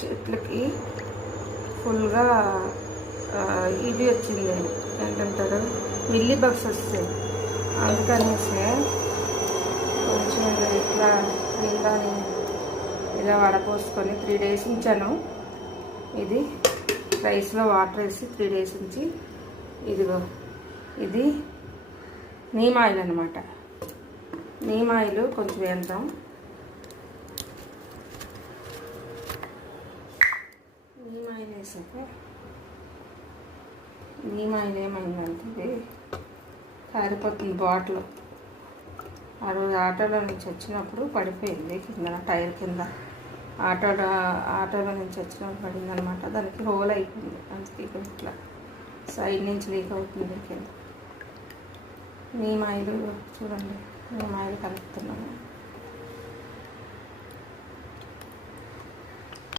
చెట్లకి ఫుల్గా ఇది వచ్చింది, ఏంటంటారు, మిల్లీ బగ్స్ వస్తాయి. అందుకనేసి కొంచెం ఇట్లా నీళ్ళని ఇలా వడపోసుకొని 3 days ఉంచాను. ఇది రైస్లో వాటర్ వేసి 3 days ఉంచి, ఇదిగో ఇది నీమ్ ఆయిల్ అనమాట. నీమ్ ఆయిల్ కొంచెం వేద్దాం. నీమ్ ఆయిల్ వేసాక నీమ్ ఆయిల్ ఏమైందంటే ఇది కారిపోతుంది బాటిల్. ఆ రోజు ఆటోలో నుంచి వచ్చినప్పుడు పడిపోయింది కింద, టైర్ కింద. ఆటోలో నుంచి వచ్చినప్పుడు పడింది అనమాట. దానికి హోల్ అయిపోయింది, అందుకే ఇట్లా సైడ్ నుంచి లీక్ అవుతుంది కింద. నీమ్ ఆయిల్ చూడండి, నీమ్ ఆయిల్ కలుపుతున్నాను.